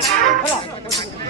가자.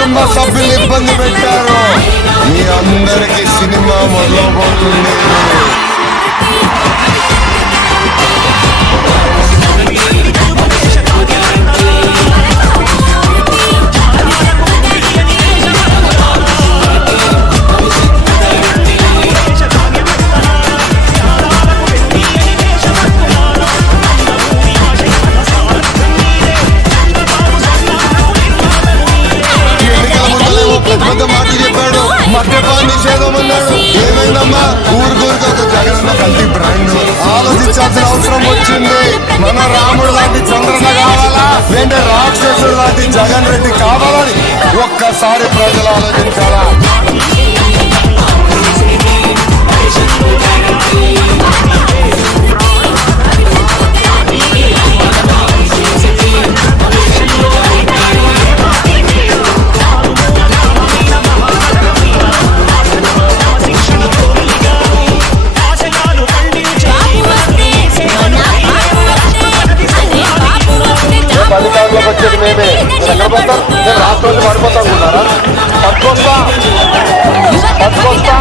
కుటుంబ సభ్యులు ఇబ్బంది పెట్టారు. మీ అందరికీ సినిమా మొదలవుతుంది అవసరం వచ్చింది. మన రాముడు లాంటి చంద్రన్న కావాలా? లేదంటే రాక్షసుడు లాంటి జగన్ రెడ్డి కావాలని ఒక్కసారి ప్రజలు ఆలోచించాలా? పడిపోతారు నేను రాష్ట్రంలో పడిపోతాను అనుకున్నారా పట్టుకొస్తా. పట్టుకొస్తా.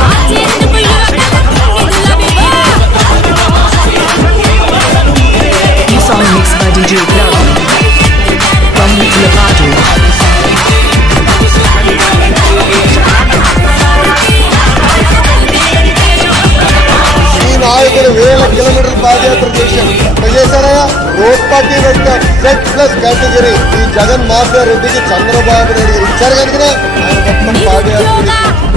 Song mixed by DJ Claudio from Lovato. నాయకులు వేల కిలోమీటర్ల పాదయాత్ర చేశారు చేశారా road plus category Jagan mafia రెడ్డికి చంద్రబాబు నాయుడు గారు ఇచ్చారు కనుక ఆయన మొత్తం పాదయాత్ర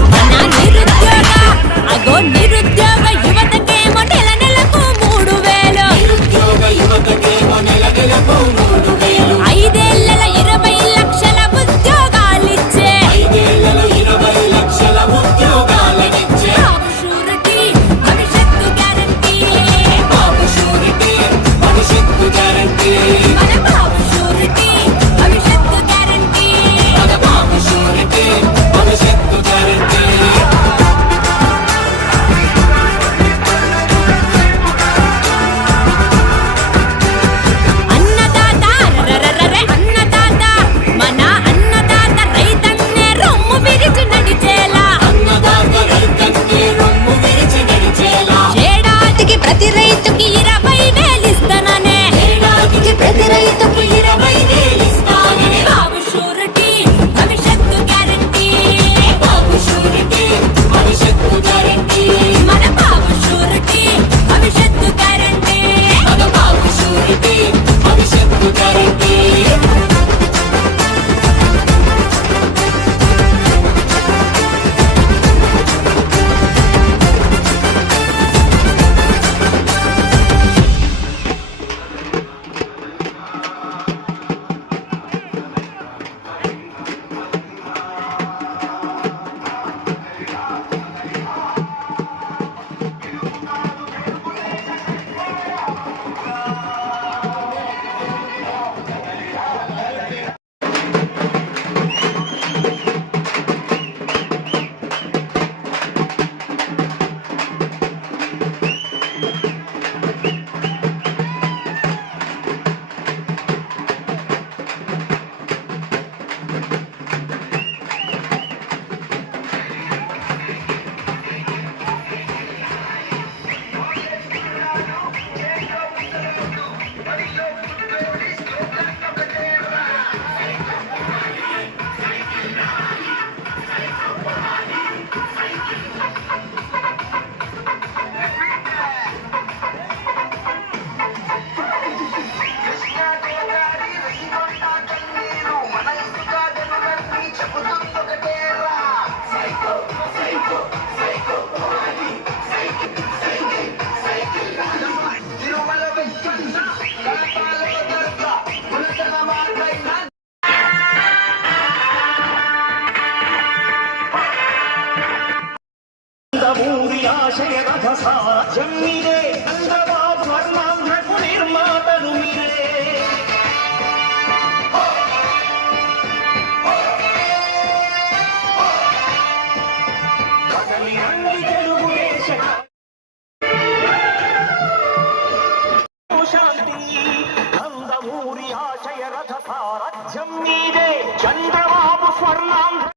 चन्द्रबाबु स्वर्णाङ्ग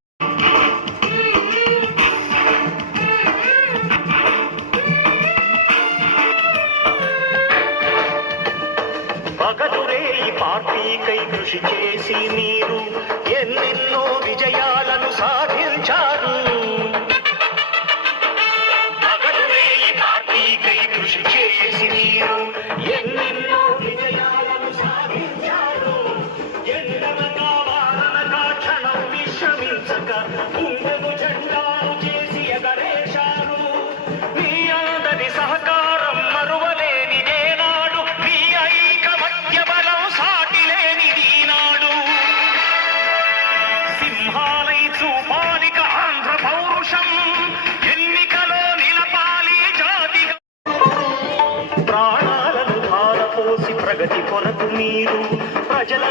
ప్రగతి కొరకు మీరు. ప్రజల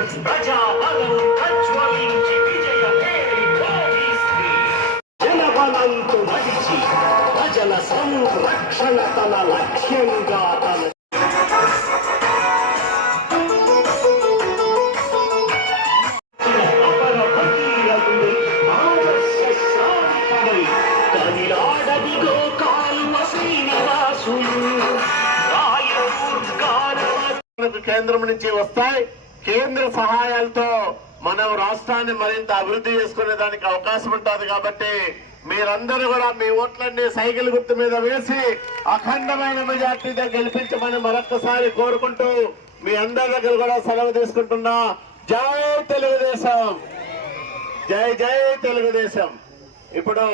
ప్రజాబలం ప్రజ్వలించి విజయ జనబలంతో నడిచి ప్రజల సంరక్షణ తన లక్ష్యంగా తన కదిలాడదిగో కాలువ శ్రీనివాసులు కేంద్రం నుంచి వస్తాయి. కేంద్ర సహాయాలతో మనం రాష్ట్రాన్ని మరింత అభివృద్ధి చేసుకునే దానికి అవకాశం ఉంటుంది కాబట్టి మీరందరూ కూడా మీ ఓట్లన్నీ సైకిల్ గుర్తు మీద వేసి అఖండమైన మెజార్టీతో గెలిపించమని మరొక్కసారి కోరుకుంటూ మీ అందరి దగ్గర కూడా సెలవు తీసుకుంటున్నా. జై తెలుగుదేశం! జై జై తెలుగుదేశం! ఇప్పుడు